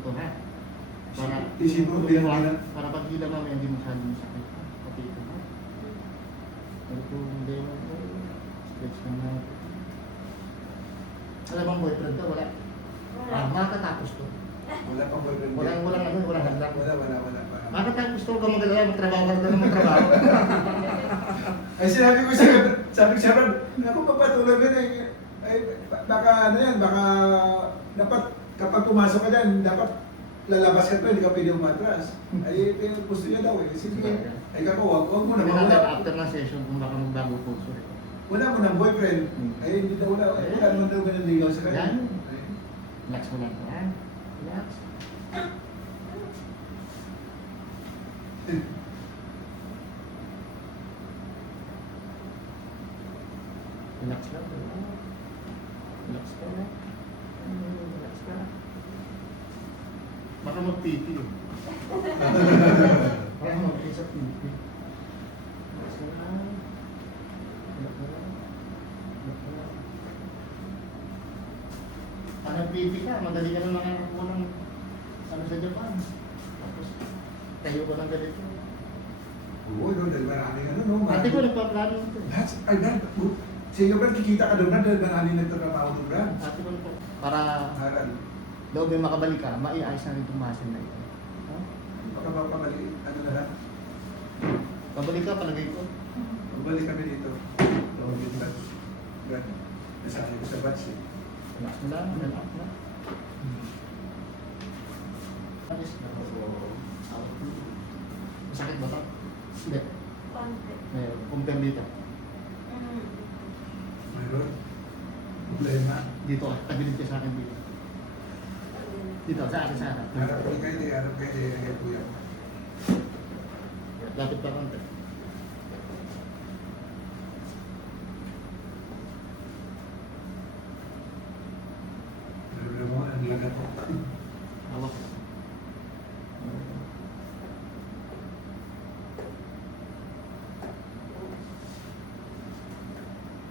to ha. Para Isipin mo, bilang-bilang. para pag hila mamaya hindi masyadong sakit. Pati ito ha. Pero kung hindi mo, stretch lang natin. Alam bang boyfriend ka? Wala. Makakatapos to. Wala pang boyfriend. Walang hadlang. Wala. Makakatapos to, huwag kang magalawa, magtrabaho ka na magtrabaho. Ay sinabi ko sabi ko siya ron, naku papatuloy mo na ay baka ano yan, baka dapat kapag pumasok ka dyan, dapat lalabas ka pa, hindi ka pwede umatras. Ay gusto niya daw eh. Sige, ay kako, wag mo na Sabi natin, mawala. after ng session, kung baka magbago po, sorry. Wala mo ng boyfriend. Ay hindi daw wala. Ay, wala naman daw ganun ligaw sa kanya. Yan. Relax mo lang. Ha? Relax. Relax lang. Relax ka na. Relax ka. Baka mag-pipi eh. Baka mag-pipi sa pipi. Relax ka lang. Relax ka lang. Relax ka lang. Pag nag-pipi ka, madali ka na makakakuha ng ano sa Japan. Tapos, tayo ko ng ganito. Oo, no, dahil marami ano, no? Ate ko nagpaplano ito. Brad, sige Brad, kikita ka doon na dahil marami nagtatrabaho doon, Brad. Ate ko nito. Para Haral. daw may makabalik ka, maiayos na rin itong muscle na ito. Ha? Baka mapamali, ano na lang. Pabalik ka, palagay ko. Magbalik kami dito. Oo, yun Brad. Brad, nasabi ko sa batch eh. Relax mo lang, relax na. Alis na. Masakit ba ito? Hindi. Konti. Mayroon. Compare dito. Mayroon. Problema. Dito ka. Tagilid ka sa akin dito. Dito, sa akin, sa akin. Harap kayo di, kuya. Lapit pa konti. Alam mo, ang lagat ko. Hawak.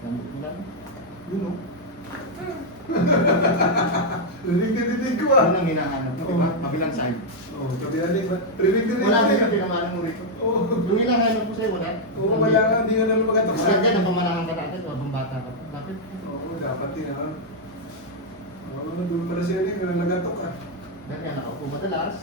Lambot mo lang. Yun o. Rinig ko ah. Ano ang hinahanap mo? Oo. Kabilang side. Oo, kabilang ba? Rinig Wala ka. na pinamalan mo rito. Oo. Yung hinahanap ko sa'yo, wala? Oo, wala nga, hindi ka naman magatok sa Kasi akin. ang pamalangan ka natin, o abang bata ka pa. Bakit? Oo, dapat din ah. Oo, doon pala siya rin, nagatok ka. Dahil yan, nakaupo madalas.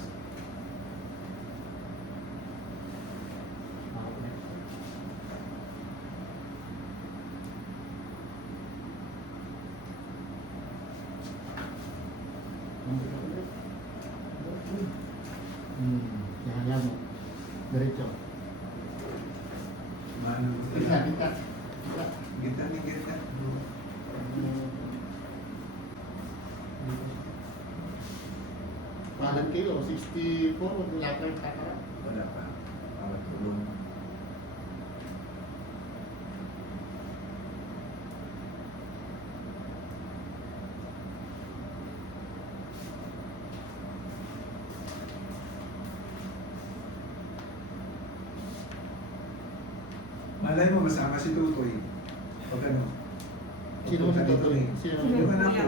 Kaya mo. Diretso. Mano. Tingnan, tingnan. Gita ni gita. Walang kilo, 64, wala pa yung kakara. Wala pa. Awat tulong. Malay mo, masama si Tutoy. Pag ano? Sino si Tutoy? Sino? Yung anak Kuya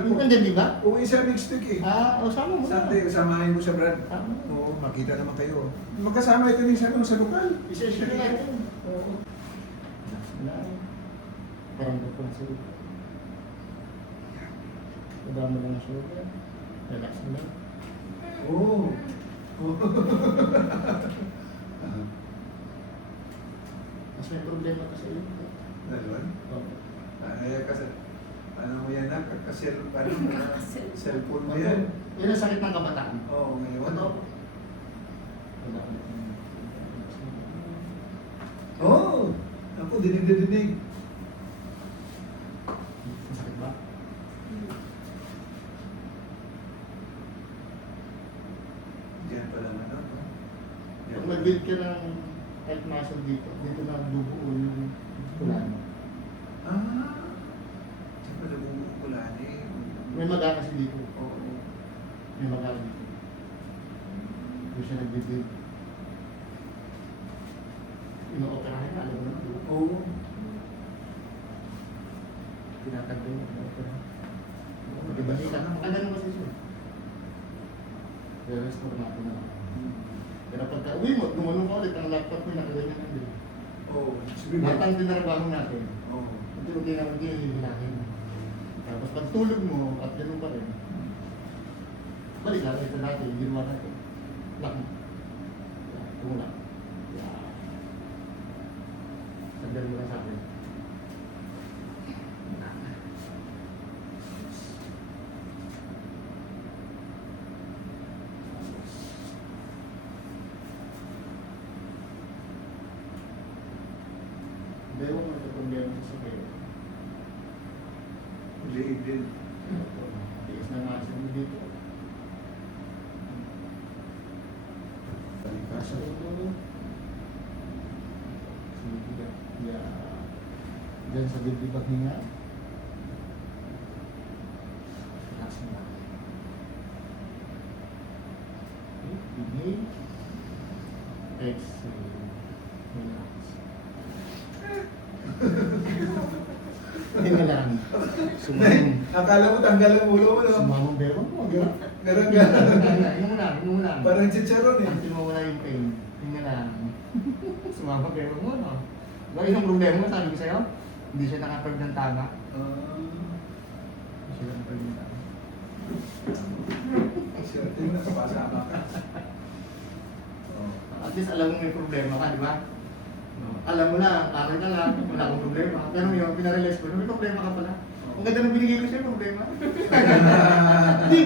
ko. ko. Nandiyan, di ba? Uwi siya next week eh. O sama mo na. Sunday, samahin mo siya, Brad. Tama. Oo, makita naman kayo. Magkasama ito din sa lokal. Isa-isa na natin. Oo. Relax mo lang. Parang gusto na sa'yo. Ibaba mo lang ang shoulder. Relax mo lang. Oo. Mas may problema ka sa iyo. Dalawan? Oo. Ano kasi, ano mo yan na, cellphone mo yan. Yan ang sakit ng kabataan. Oo, ngayon. Ano? Oo! Ako, dinig. Masakit ba? Diyan pa lang ano. no? Yan Pag pa. nag-build ka ng health muscle dito, dito na dubuo yung kulan. Ah! Diyan pa nabubulani. May maga kasi dito. Oo. May maga dito. Doon siya nag-build. Ino-operahin na, alam mo na. Oo. Tinatagay mo. Ino-operahin. Diba? Ang ganun kasi siya. i-restore natin na. Pero pagka uwi mo, gumulong ka ulit, ang laptop mo nakaganyan na din. Oo. Lahat ang dinarabaho natin, Oo. unti-unti naman din hihilahin. Tapos pag tulog mo, at ganun pa rin, balik lang, ito natin, yung ginawa natin. Lock mo. Yan, tumulak. Yan. Sandali mo lang sa akin. Hindi mo magkaproblema sa sakit. Liig din. Tiis na nga siya mo dito. Balik ka sa ulo. Sige, dyan sa dibdib at hinga. Relax mo lang. Okay, inhale. Exhale. Relax. Hinga lang. Sumamong. Akala mo tanggal ang ulo mo, no? Sumamong bewang mo. Gano'n. Meron Hinga ka. lang. Yung lang. Parang chicharon eh. Until mawala yung pain. Hinga lang. Sumama bewang mo, no? Diba isang problema mo, sabi ko sa'yo? Hindi siya nakapag ng tama. Hindi siya nakapag ng tama. Swerte mo, nakapasama ka. At least alam mo may problema ka, di ba? No. Alam mo na, aral ka lang, wala akong problema. Pero yun, pinarealize ko, may problema ka pala. Ang ganda ng binigay ko sa'yo, problema. Hindi